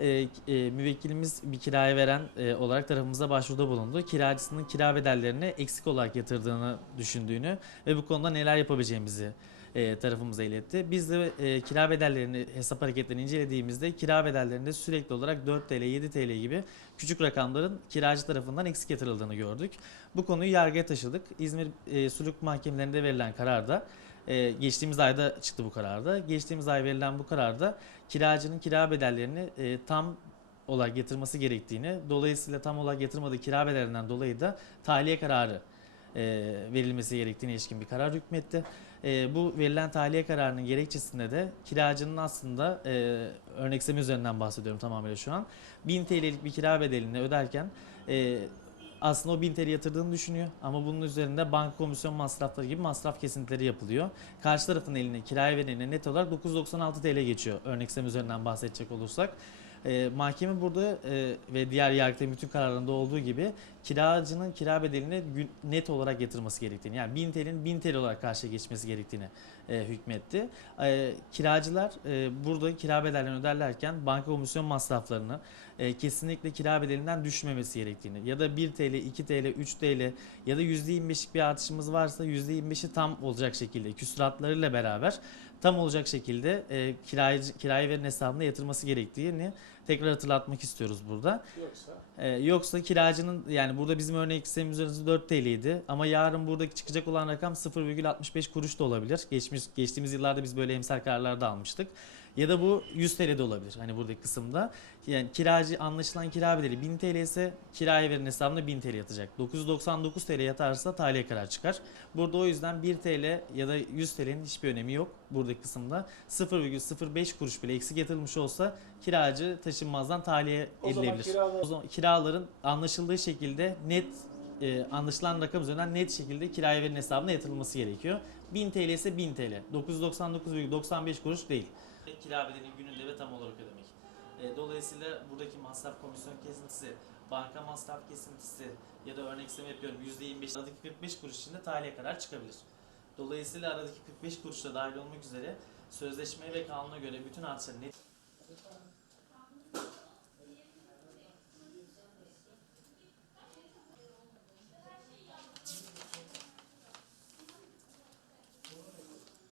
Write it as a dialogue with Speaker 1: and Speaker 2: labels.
Speaker 1: e, e, müvekkilimiz bir kiraya veren e, olarak tarafımıza başvuruda bulundu. Kiracısının kira bedellerini eksik olarak yatırdığını düşündüğünü ve bu konuda neler yapabileceğimizi e, tarafımıza iletti. Biz de e, kira bedellerini hesap hareketlerini incelediğimizde kira bedellerinde sürekli olarak 4 TL, 7 TL gibi küçük rakamların kiracı tarafından eksik yatırıldığını gördük. Bu konuyu yargıya taşıdık. İzmir e, Suluk Mahkemelerinde verilen kararda e, geçtiğimiz ayda çıktı bu kararda. Geçtiğimiz ay verilen bu kararda kiracının kira bedellerini e, tam olarak yatırması gerektiğini, dolayısıyla tam olarak yatırmadığı kira bedellerinden dolayı da tahliye kararı e, verilmesi gerektiğine ilişkin bir karar hükmetti. E, bu verilen tahliye kararının gerekçesinde de kiracının aslında e, örnekseme üzerinden bahsediyorum tamamıyla şu an. 1000 TL'lik bir kira bedelini öderken e, aslında o 1000 TL yatırdığını düşünüyor ama bunun üzerinde banka komisyon masrafları gibi masraf kesintileri yapılıyor. Karşı tarafın eline kiraya verenine net olarak 996 TL geçiyor örneksem üzerinden bahsedecek olursak. E, mahkeme burada e, ve diğer yargıtayın bütün kararlarında olduğu gibi kiracının kira bedelini net olarak yatırması gerektiğini yani 1000 TL'nin 1000 TL olarak karşıya geçmesi gerektiğini e, hükmetti. E, kiracılar e, burada kira bedellerini öderlerken banka komisyon masraflarını e, kesinlikle kira bedelinden düşmemesi gerektiğini ya da 1 TL, 2 TL, 3 TL ya da %25'lik bir artışımız varsa %25'i tam olacak şekilde küsuratlarıyla beraber tam olacak şekilde e, kirayı, kirayı veren hesabına yatırması gerektiğini tekrar hatırlatmak istiyoruz burada.
Speaker 2: Yoksa
Speaker 1: Ee, yoksa kiracının yani burada bizim örnek sistemimiz üzerinde 4 TL'ydi ama yarın buradaki çıkacak olan rakam 0,65 kuruş da olabilir. Geçmiş geçtiğimiz yıllarda biz böyle emsal kararlar da almıştık. Ya da bu 100 TL de olabilir hani buradaki kısımda. Yani kiracı anlaşılan kira bedeli 1000 TL ise kiraya veren hesabına 1000 TL yatacak. 999 TL yatarsa tahliye karar çıkar. Burada o yüzden 1 TL ya da 100 TL'nin hiçbir önemi yok buradaki kısımda. 0,05 kuruş bile eksik yatırılmış olsa kiracı taşınmazdan tahliye
Speaker 2: o zaman kiralar
Speaker 1: O zaman kiraların anlaşıldığı şekilde net e, anlaşılan rakam üzerinden net şekilde kiraya veren hesabına yatırılması gerekiyor. 1000 TL ise 1000 TL. 999,95 kuruş değil. Kira bedeli gününde ve tam olarak ödemek. E, dolayısıyla buradaki masraf komisyon kesintisi, banka masraf kesintisi ya da örnek isteme yapıyorum %25 aradaki 45 kuruş içinde tahliye karar çıkabilir. Dolayısıyla aradaki 45 kuruş da dahil olmak üzere sözleşmeye ve kanuna göre bütün artışların net